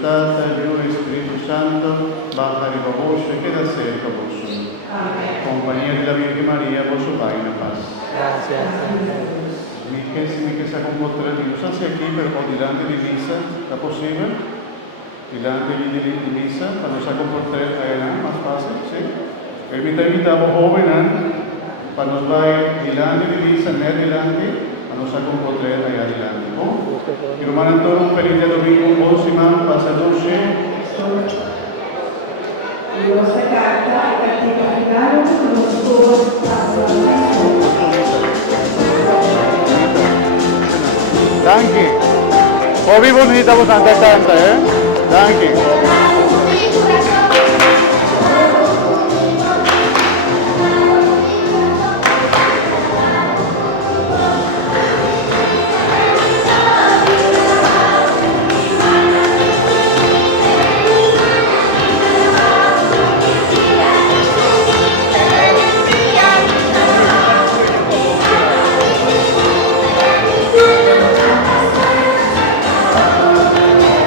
Tata, Figlio e Spirito Santo, baja di Baboscio e che da sempre possono. Compagnia della Virgen Maria, posso fare una paz. Mi que se comportará de no sé aquí, pero por delante de misa, ¿está posible? Delante de misa, para no se comportar más fácil, ¿sí? Invitamos jóvenes para nos va delante de misa, no delante, para no se comportar adelante, ¿no? Y Romano Antonio, un feliz domingo, buon semana, pasadoce. La nostra carta è particolare con lo scopo Danke. Ho vivo unita con tanta, Danke.